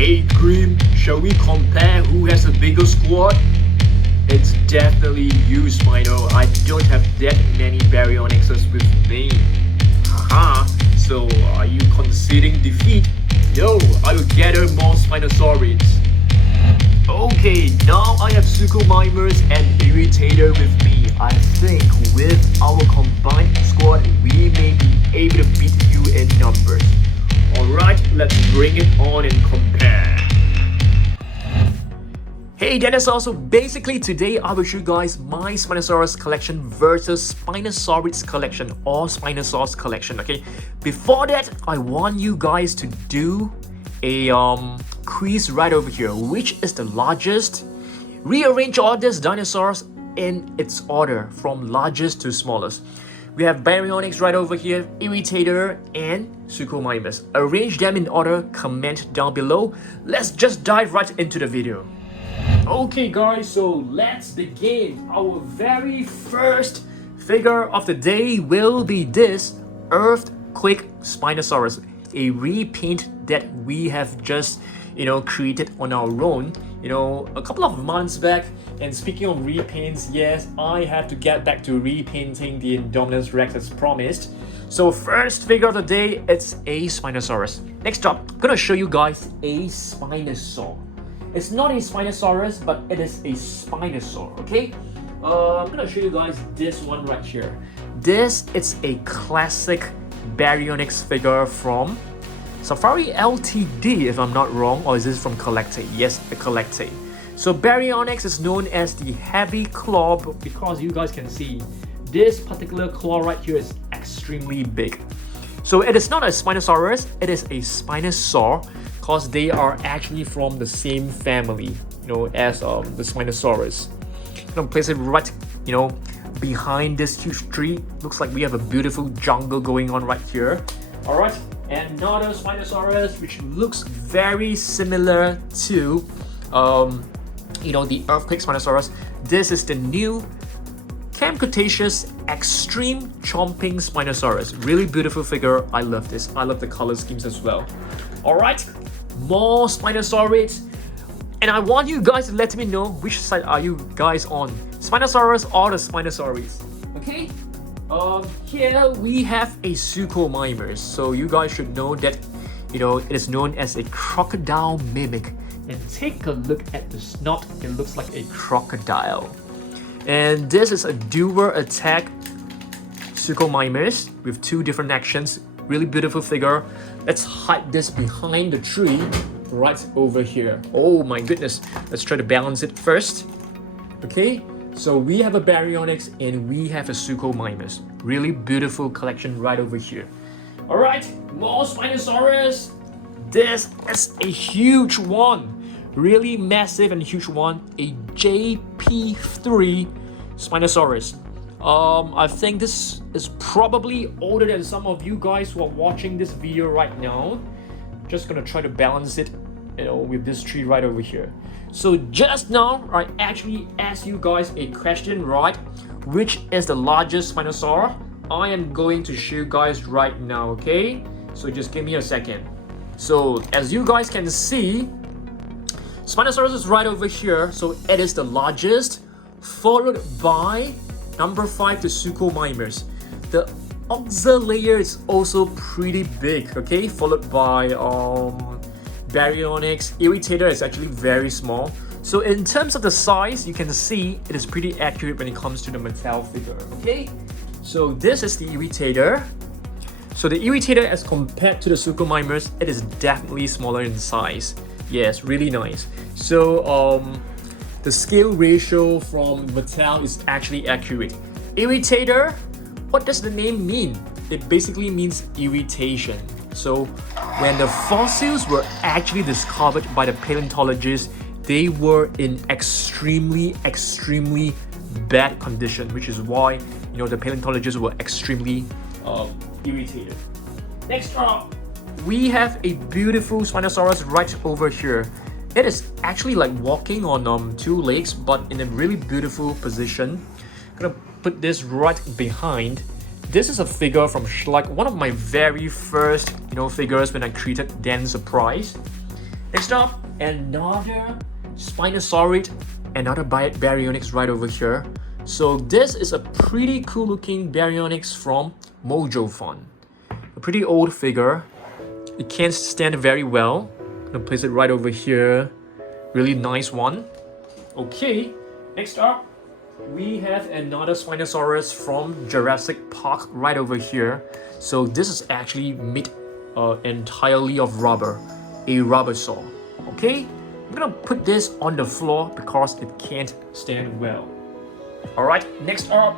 Hey Grim, shall we compare who has a bigger squad? It's definitely you, Spino. I don't have that many Baryonyxes with me. Haha, so are you conceding defeat? No, I will gather more Spinosaurus. Okay, now I have Suchomimus and Irritator with me. I think with our combined squad, we may be able to beat you in numbers. Alright, let's bring it on and compare. Hey Danosaurs, so basically today I will show you guys my Spinosaurus collection versus Spinosaurus collection or Spinosaurus collection, okay? Before that, I want you guys to do a quiz right over here. Which is the largest? Rearrange all these dinosaurs in its order from largest to smallest. We have Baryonyx right over here, Irritator, and Suchomimus. Arrange them in order, comment down below. Let's just dive right into the video. Okay guys, so let's begin. Our very first figure of the day will be this Earthquake Spinosaurus, a repaint that we have just created on our own a couple of months back. And speaking of repaints, yes, I have to get back to repainting the Indominus Rex as promised. So first figure of the day, it's a Spinosaurus. Next up, I'm gonna show you guys a Spinosaur. It's not a Spinosaurus, but it is a Spinosaur, okay? I'm gonna show you guys this one right here. This is a classic Baryonyx figure from Safari Ltd, if I'm not wrong, or is this from Collectate? Yes, the Collectate. So Baryonyx is known as the heavy claw because you guys can see this particular claw right here is extremely big. So it is not a Spinosaurus, it is a Spinosaur because they are actually from the same family, as the Spinosaurus. I'm gonna place it right, behind this huge tree. Looks like we have a beautiful jungle going on right here. All right, another Spinosaurus which looks very similar to the Earthquake Spinosaurus. This is the new Cretaceous Extreme Chomping Spinosaurus. Really beautiful figure. I love this. I love the color schemes as well. Alright, more Spinosaurus. And I want you guys to let me know which side are you guys on, Spinosaurus or the Spinosaurus. Okay? Here we have a Suchomimus. So you guys should know that it is known as a crocodile mimic. And take a look at the snout, it looks like a crocodile. And this is a dual attack Suchomimus with two different actions. Really beautiful figure. Let's hide this behind the tree right over here. Oh my goodness. Let's try to balance it first. Okay, so we have a Baryonyx and we have a Suchomimus. Really beautiful collection right over here. Alright, more Spinosaurus. This is a huge one. Really massive and huge one, a JP3 Spinosaurus. I think this is probably older than some of you guys who are watching this video right now. Just gonna try to balance it, with this tree right over here. So just now, I actually asked you guys a question, right? Which is the largest Spinosaur? I am going to show you guys right now, okay? So just give me a second. So as you guys can see, Spinosaurus is right over here, so it is the largest, followed by number 5, the Suchomimus. The oxal layer is also pretty big, okay? Followed by Baryonyx. Irritator is actually very small. So in terms of the size, you can see it is pretty accurate when it comes to the Mattel figure, okay? So this is the Irritator. So the Irritator as compared to the Suchomimus, it is definitely smaller in size. Yes, really nice. So the scale ratio from Mattel is actually accurate. Irritator, what does the name mean? It basically means irritation. So when the fossils were actually discovered by the paleontologists, they were in extremely bad condition, which is why the paleontologists were extremely irritated. Next up, we have a beautiful Spinosaurus right over here. It is actually like walking on two legs, but in a really beautiful position. I'm gonna put this right behind. This is a figure from Schleich, one of my very first figures when I created Dan Surprise. Next up, another Spinosaurid, another Baryonyx right over here. So this is a pretty cool looking Baryonyx from Mojo Fun. A pretty old figure. It can't stand very well. I'm gonna place it right over here. Really nice one. Okay, next up, we have another Spinosaurus from Jurassic Park right over here. So this is actually made entirely of rubber, a rubber saw. Okay, I'm gonna put this on the floor because it can't stand well. Alright, next up,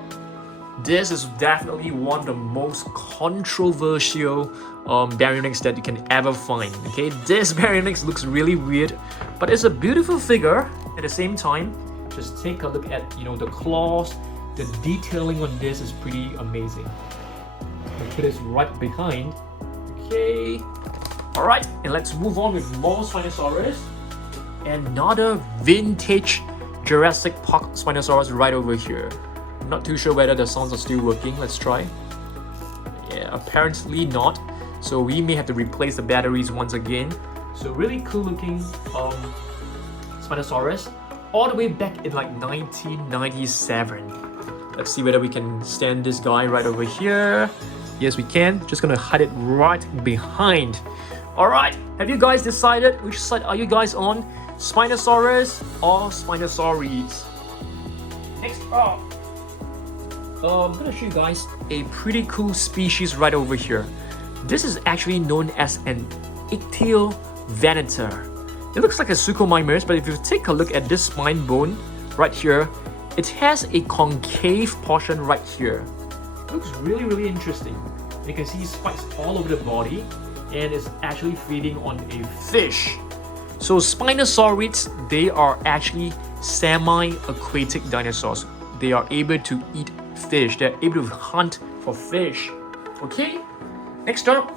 this is definitely one of the most controversial Baryonyx that you can ever find. Okay, this Baryonyx looks really weird, but it's a beautiful figure at the same time. Just take a look at, the claws. The detailing on this is pretty amazing. I'll put this right behind. Okay. Alright, and let's move on with more Spinosaurus. Another vintage Jurassic Park Spinosaurus right over here. I'm not too sure whether the sounds are still working. Let's try. Yeah, apparently not. So we may have to replace the batteries once again. So really cool looking Spinosaurus. All the way back in like 1997. Let's see whether we can stand this guy right over here. Yes, we can. Just gonna hide it right behind. Alright, have you guys decided which side are you guys on? Spinosaurus or Spinosaurids? Next up, I'm gonna show you guys a pretty cool species right over here. This is actually known as an Ichthyovanator. It looks like a Suchomimus, but if you take a look at this spine bone right here, it has a concave portion right here. It looks really, really interesting. You can see spikes all over the body, and it's actually feeding on a fish. So Spinosaurids, they are actually semi-aquatic dinosaurs. They are able to eat fish. They're able to hunt for fish. Okay, next up.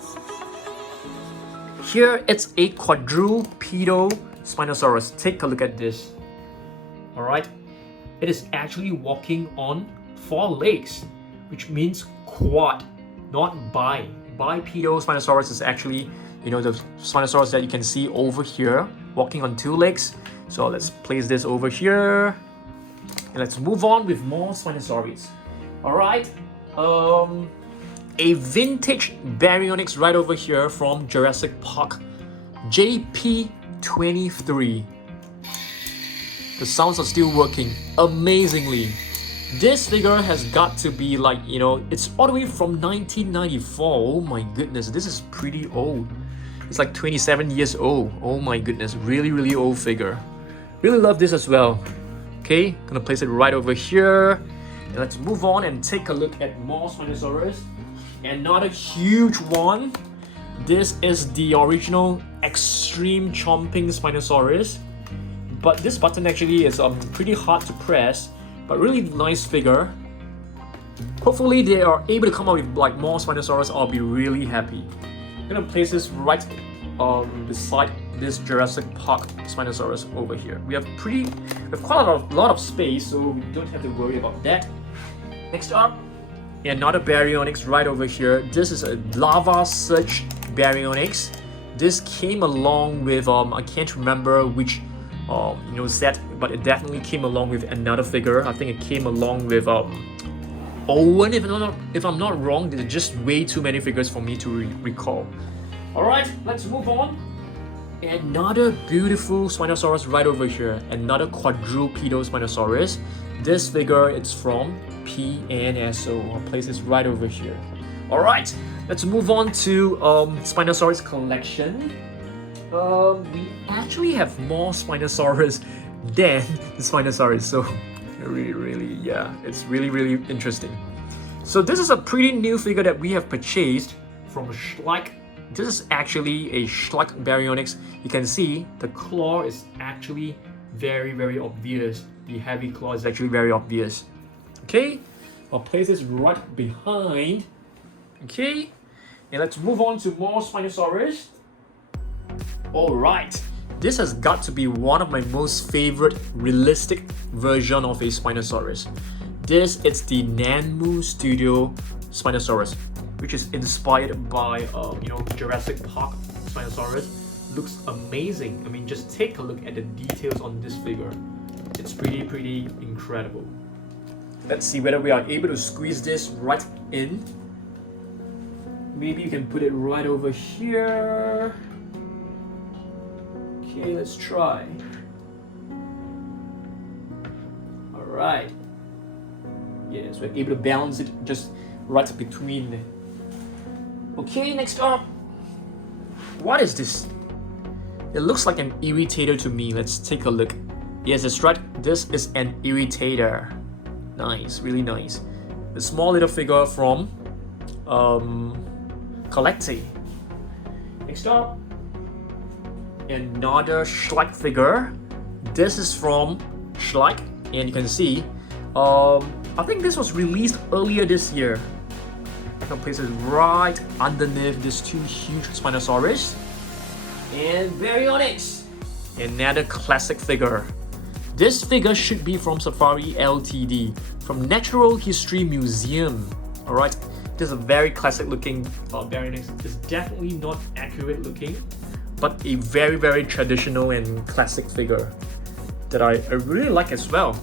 Here it's a quadrupedal Spinosaurus. Take a look at this. Alright, it is actually walking on 4 legs, which means quad, not bi. Bipedal Spinosaurus is actually, the Spinosaurus that you can see over here, walking on 2 legs. So let's place this over here. And let's move on with more Spinosaurids. Alright, a vintage Baryonyx right over here from Jurassic Park, JP23. The sounds are still working amazingly. This figure has got to be like, it's all the way from 1994. Oh my goodness, this is pretty old. It's like 27 years old. Oh my goodness, really, really old figure. Really love this as well. Okay, gonna place it right over here. And let's move on and take a look at more Spinosaurus. Another huge one. This is the original extreme chomping Spinosaurus. But this button actually is pretty hard to press, but really nice figure. Hopefully they are able to come up with like more Spinosaurus. I'll be really happy. I'm gonna place this right beside this Jurassic Park Spinosaurus over here. We have quite a lot of space, so we don't have to worry about that. Next up, another Baryonyx right over here. This is a Lava Surge Baryonyx. This came along with I can't remember which set, but it definitely came along with another figure. I think it came along with Owen, if I'm not wrong. There's just way too many figures for me to recall. Alright, let's move on. Another beautiful Spinosaurus right over here. Another quadrupedal Spinosaurus. This figure is from PNSO. I'll place this right over here. Alright, let's move on to Spinosaurus collection. We actually have more Spinosaurus than the Spinosaurus, so really, yeah, it's really interesting. So this is a pretty new figure that we have purchased from Schleich. This is actually a Schleich Baryonyx. You can see the claw is actually very obvious. The heavy claw is actually very obvious. Okay, I'll place this right behind. Okay, and let's move on to more Spinosaurus. Alright, this has got to be one of my most favorite realistic version of a Spinosaurus. This is the Nanmu Studio Spinosaurus, which is inspired by Jurassic Park Spinosaurus. looks amazing. I mean, just take a look at the details on this figure. It's pretty incredible. Let's see whether we are able to squeeze this right in. Maybe you can put it right over here. Okay, let's try. Alright. Yes, we're able to balance it just right between. Okay, next up. What is this? It looks like an irritator to me. Let's take a look. Yes, that's right. This is an irritator. Nice, really nice. A small little figure from Collecti. Next up, another Schleich figure. This is from Schleich, and you can see, I think this was released earlier this year. I can place it right underneath these two huge Spinosaurus. And Baryonyx, another classic figure. This figure should be from Safari Ltd, from Natural History Museum. Alright, this is a very classic looking Baryonyx. It's definitely not accurate looking, but a very traditional and classic figure that I really like as well.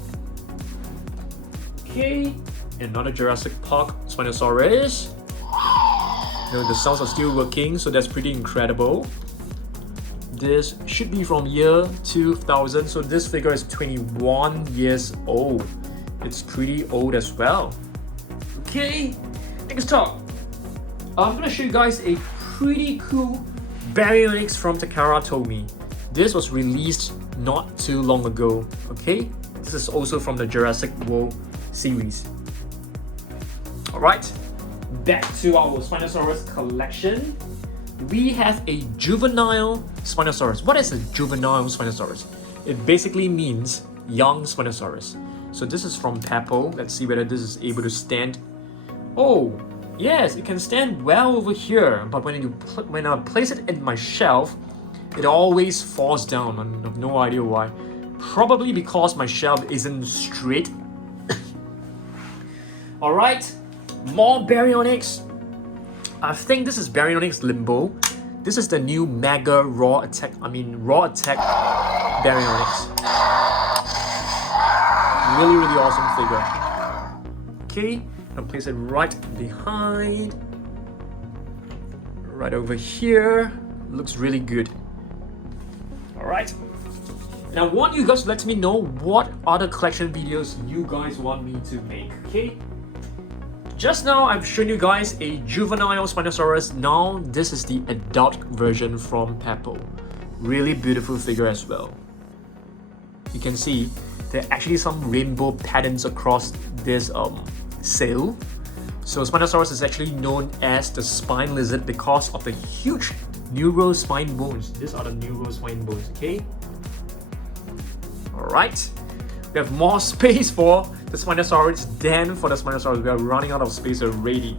Okay, another Jurassic Park Spinosaurus. You know, the sounds are still working, so that's pretty incredible. This should be from year 2000, so this figure is 21 years old. It's pretty old as well. Okay, next up, I'm gonna show you guys a pretty cool Baryonyx from Takara Tomy. This was released not too long ago. Okay, this is also from the Jurassic World series. Alright, back to our Spinosaurus collection. We have a juvenile Spinosaurus. What is a juvenile Spinosaurus? It basically means young Spinosaurus. So this is from Mattel. Let's see whether this is able to stand. Oh, yes, it can stand well over here. But when I place it in my shelf, it always falls down. I have no idea why. Probably because my shelf isn't straight. Alright, more Baryonyx. I think this is Baryonyx Limbo. This is the new Mega Raw Attack Baryonyx. Really awesome figure. Okay, I'll place it right behind. Right over here. Looks really good. Alright. Now I want you guys to let me know what other collection videos you guys want me to make, okay? Just now, I've shown you guys a juvenile Spinosaurus. Now, this is the adult version from Mattel. Really beautiful figure as well. You can see there are actually some rainbow patterns across this sail. So Spinosaurus is actually known as the spine lizard because of the huge neural spine bones. These are the neural spine bones, okay? Alright. We have more space for the Spinosaurus than for the Spinosaurus. We are running out of space already.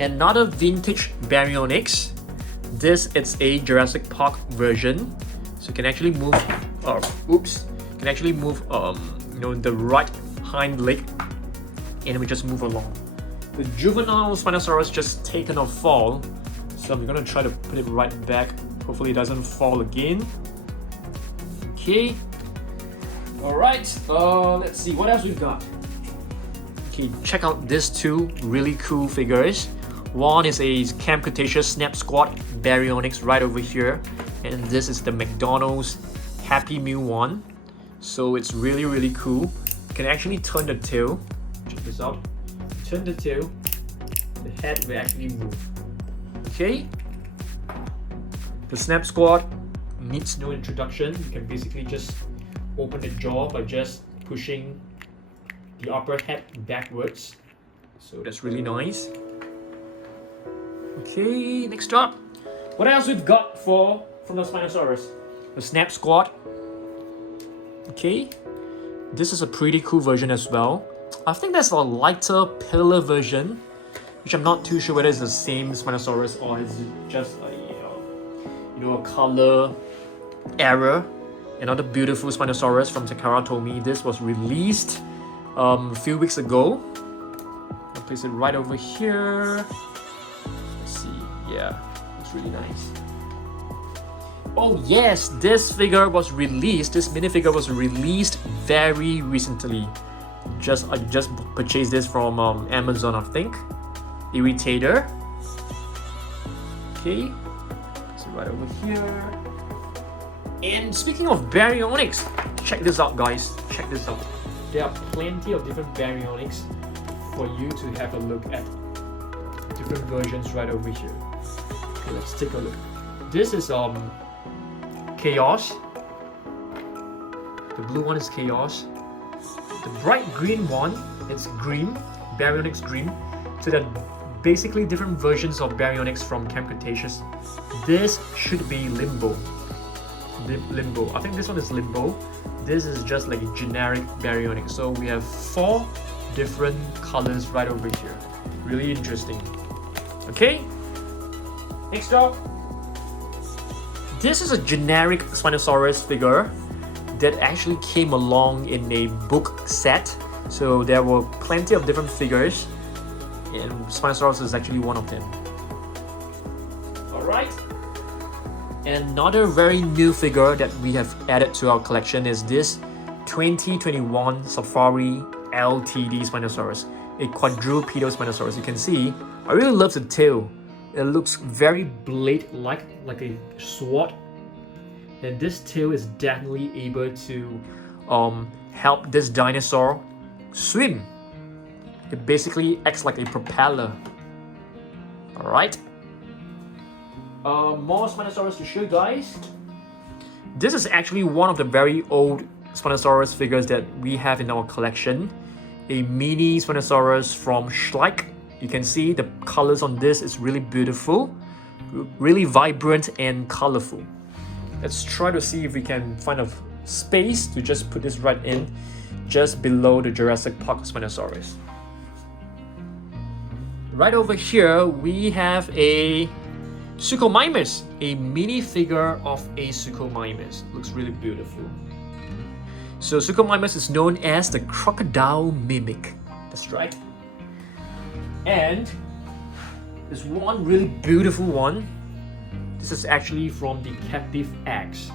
Another vintage Baryonyx. This is a Jurassic Park version. So you can actually move you can actually move the right hind leg, and we just move along. The juvenile Spinosaurus just taken a fall. So I'm gonna try to put it right back. Hopefully it doesn't fall again. Okay. Alright, let's see what else we've got. Okay, check out these two really cool figures. One is a Camp Cretaceous Snap Squad Baryonyx right over here, and this is the McDonald's Happy Meal one. So it's really cool. You can actually turn the tail. Check this out. Turn the tail, the head will actually move. Okay. The Snap Squad needs no introduction. You can basically just open the jaw by just pushing the upper head backwards. So that's really nice. Okay, next up. What else we've got from the Spinosaurus? The Snap Squad. Okay. This is a pretty cool version as well. I think there's a lighter pillar version, which I'm not too sure whether it's the same Spinosaurus or is it just a color error. Another beautiful Spinosaurus from Takara Tomy. This was released a few weeks ago. I'll place it right over here. Let's see. Yeah, looks really nice. Oh yes, this figure was released, this minifigure was released very recently. I just purchased this from Amazon, I think. Irritator. Okay, so right over here. And speaking of Baryonyx, check this out guys, check this out. There are plenty of different Baryonyx for you to have a look at. Different versions right over here. Okay, let's take a look. This is Chaos. The blue one is Chaos. The bright green one is Green, Baryonyx Green. So they're basically different versions of Baryonyx from Camp Cretaceous. This should be Limbo. Limbo. I think this one is Limbo. This is just like a generic Baryonyx. So we have 4 different colors right over here. Really interesting. Okay, next up. This is a generic Spinosaurus figure that actually came along in a book set. So there were plenty of different figures, and Spinosaurus is actually one of them. Alright. Another very new figure that we have added to our collection is this 2021 Safari LTD Spinosaurus, a quadrupedal Spinosaurus. You can see, I really love the tail. It looks very blade-like, like a sword. And this tail is definitely able to help this dinosaur swim. It basically acts like a propeller. Alright. More Spinosaurus to show you guys. This is actually one of the very old Spinosaurus figures that we have in our collection. A mini Spinosaurus from Schleich. You can see the colors on this is really beautiful, really vibrant and colorful. Let's try to see if we can find a space to just put this right in, just below the Jurassic Park Spinosaurus. Right over here, we have a Suchomimus, a mini figure of a Suchomimus. Looks really beautiful. So Suchomimus is known as the crocodile mimic. That's right. And there's one really beautiful one. This is actually from the captive eggs.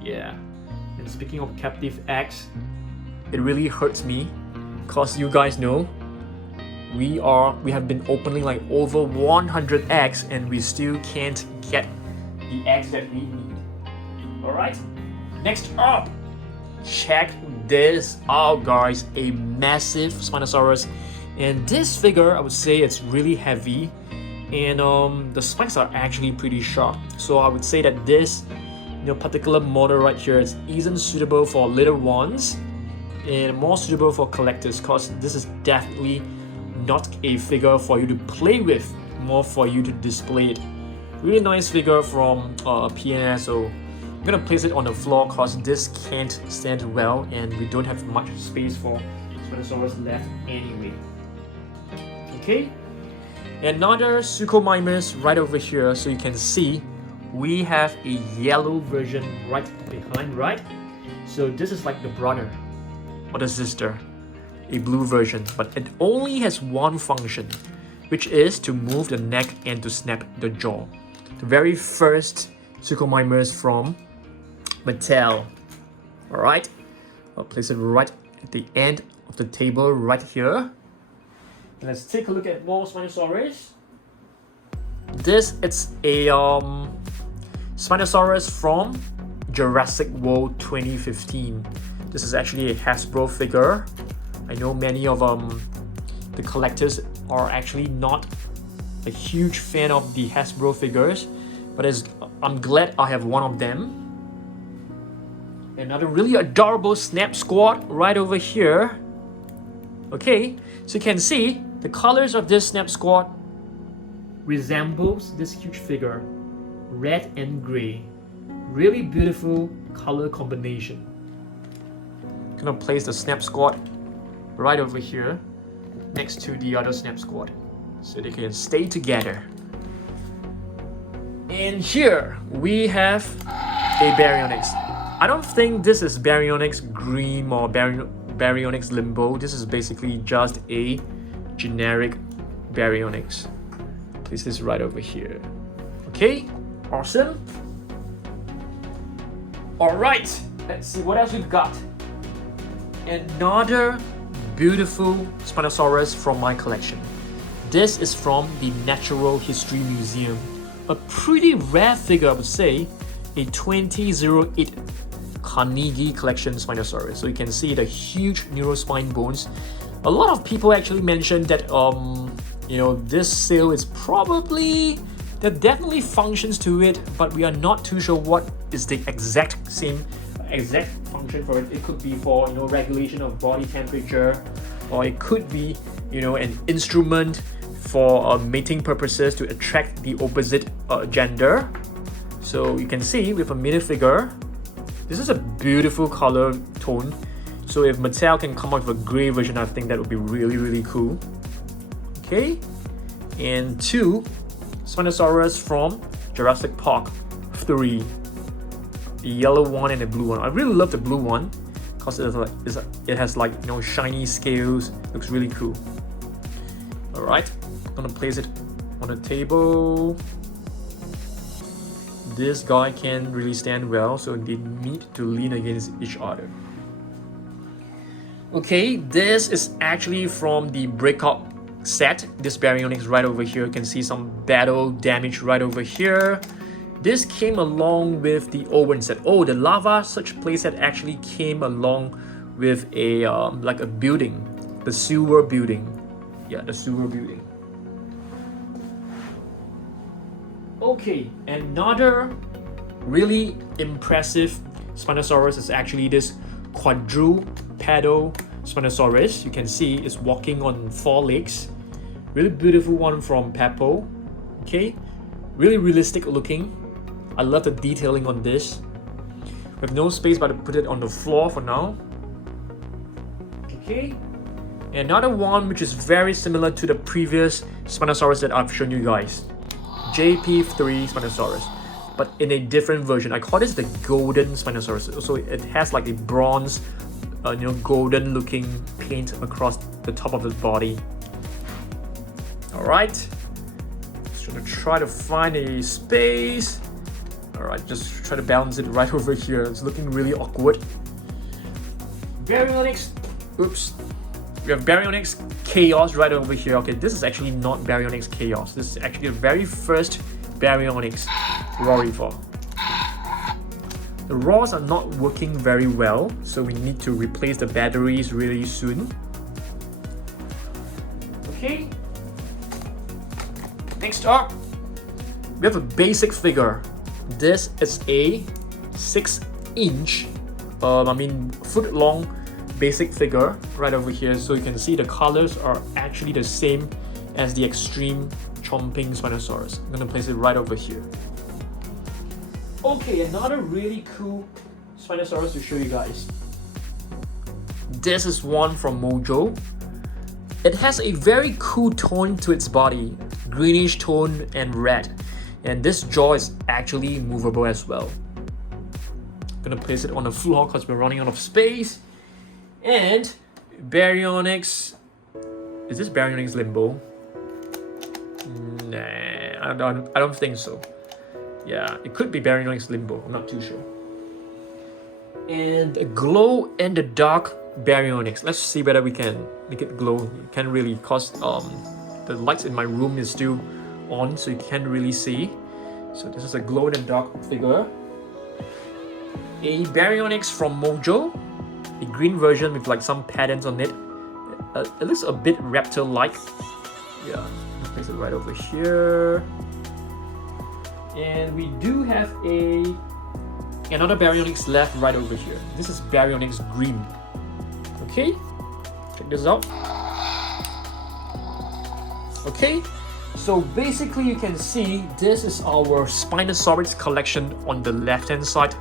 Yeah. And speaking of captive eggs, it really hurts me because you guys know we have been opening like over 100 eggs and we still can't get the eggs that we need. Alright, next up, check this out guys, a massive Spinosaurus. And this figure, I would say it's really heavy and the spikes are actually pretty sharp. So I would say that this particular model right here isn't suitable for little ones and more suitable for collectors, because this is definitely not a figure for you to play with, more for you to display it. Really nice figure from PNS, so I'm gonna place it on the floor because this can't stand well and we don't have much space for Spinosaurus left anyway. Okay, another Suchomimus right over here. So you can see we have a yellow version right behind, right? So this is like the brother or the sister, a blue version, but it only has one function, which is to move the neck and to snap the jaw. The very first Suchomimus from Mattel. Alright, I'll place it right at the end of the table right here. And let's take a look at more Spinosaurus. This is a Spinosaurus from Jurassic World 2015. This is actually a Hasbro figure. I know many of the collectors are actually not a huge fan of the Hasbro figures, but I'm glad I have one of them. Another really adorable Snap Squad right over here. Okay, so you can see the colors of this Snap Squad resembles this huge figure, red and gray. Really beautiful color combination. Gonna place the Snap Squad right over here next to the other Snap Squad so they can stay together. And here we have a Baryonyx. I don't think this is Baryonyx Green or Baryonyx Limbo. This is basically just a generic Baryonyx. Place this right over here. Okay, awesome. Alright, let's see what else we've got. Another beautiful Spinosaurus from my collection. This is from the Natural History Museum. A pretty rare figure, I would say. A 2008 Carnegie collection Spinosaurus. So you can see the huge neurospine bones. A lot of people actually mentioned that this seal is probably, there definitely functions to it, but we are not too sure what is the exact function for it. It could be for regulation of body temperature, or it could be an instrument for mating purposes to attract the opposite gender. So you can see with a minifigure, this is a beautiful color tone. So if Mattel can come up with a gray version, I think that would be really, really cool. Okay, and 2 Spinosaurus from Jurassic Park 3. The yellow one and the blue one. I really love the blue one because it has shiny scales. Looks really cool. Alright, I'm gonna place it on the table. This guy can't really stand well, so they need to lean against each other. Okay, this is actually from the breakout set. This Baryonyx right over here. You can see some battle damage right over here. This came along with the Owen set. Oh, the lava such playset actually came along with a like a building, the sewer building. Yeah, the sewer building. Okay, another really impressive Spinosaurus is actually this quadrupedal Spinosaurus. You can see it's walking on 4 legs. Really beautiful one from Peppo. Okay, really realistic looking. I love the detailing on this. We have no space but to put it on the floor for now. Okay, another one which is very similar to the previous Spinosaurus that I've shown you guys. JP3 Spinosaurus, but in a different version. I call this the golden Spinosaurus. So it has like the bronze, golden looking paint across the top of the body. Alright, just gonna try to find a space. Alright, just try to balance it right over here. It's looking really awkward. Baryonyx, oops. We have Baryonyx Chaos right over here. Okay, this is actually not Baryonyx Chaos. This is actually the very first Baryonyx ROARIVORE. The roars are not working very well, so we need to replace the batteries really soon. Okay. Next up, we have a basic figure. This is a 6-inch, foot long basic figure right over here. So you can see the colors are actually the same as the extreme chomping Spinosaurus. I'm gonna place it right over here. Okay, another really cool Spinosaurus to show you guys. This is one from Mojo. It has a very cool tone to its body, greenish tone and red. And this jaw is actually movable as well. I'm gonna place it on the floor because we're running out of space. And Baryonyx, is this Baryonyx Limbo? Nah, I don't think so. Yeah, it could be Baryonyx Limbo, I'm not too sure. And a glow in the dark Baryonyx. Let's see whether we can make it glow. You can't really, cause the lights in my room is still on, so you can't really see. So this is a glow in the dark figure. A Baryonyx from Mojo. A green version with like some patterns on it. It looks a bit raptor-like. Yeah, let's place it right over here. And we do have another Baryonyx left right over here. This is Baryonyx Green. Okay, check this out. Okay, so basically you can see this is our Spinosaurus collection on the left hand side,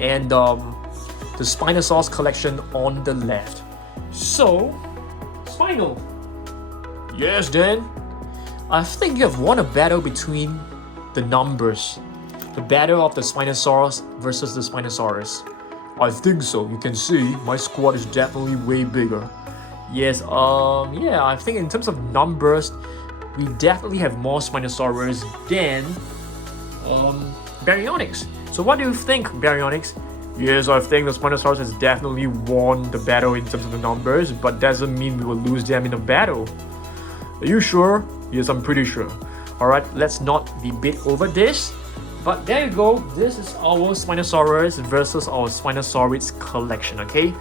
and the Spinosaurus collection on the left. So, Spino. Yes, Dan. I think you have won a battle between the numbers. The battle of the Spinosaurus versus the Spinosaurus. I think so. You can see my squad is definitely way bigger. Yes, yeah, I think in terms of numbers, we definitely have more Spinosaurus than Baryonyx. So what do you think, Baryonyx? Yes, I think the Spinosaurus has definitely won the battle in terms of the numbers, but doesn't mean we will lose them in a battle. Are you sure? Yes, I'm pretty sure. Alright, let's not debate over this. But there you go, this is our Spinosaurus versus our Spinosaurus collection, okay?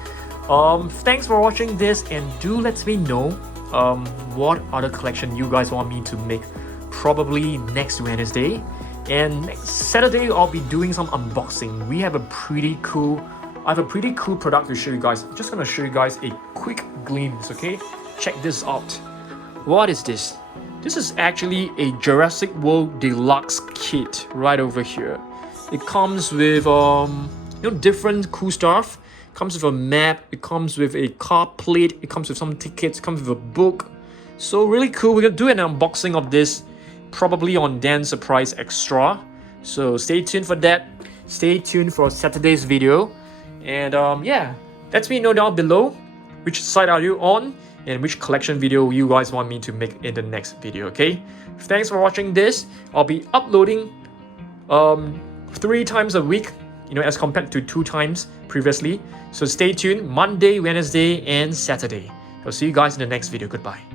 Thanks for watching this, and do let me know what other collection you guys want me to make, probably next Wednesday. And next Saturday I'll be doing some unboxing. I have a pretty cool product to show you guys. I'm just gonna show you guys a quick glimpse, okay? Check this out. What is this? This is actually a Jurassic World Deluxe kit right over here. It comes with different cool stuff. It comes with a map, it comes with a card plate, it comes with some tickets, it comes with a book. So really cool. We're gonna do an unboxing of this probably on Dan's Surprise Extra. So stay tuned for that. Stay tuned for Saturday's video. And yeah, let me know down below which side are you on and which collection video you guys want me to make in the next video, okay? Thanks for watching this. I'll be uploading 3 times a week, as compared to 2 times previously. So stay tuned, Monday, Wednesday, and Saturday. I'll see you guys in the next video. Goodbye.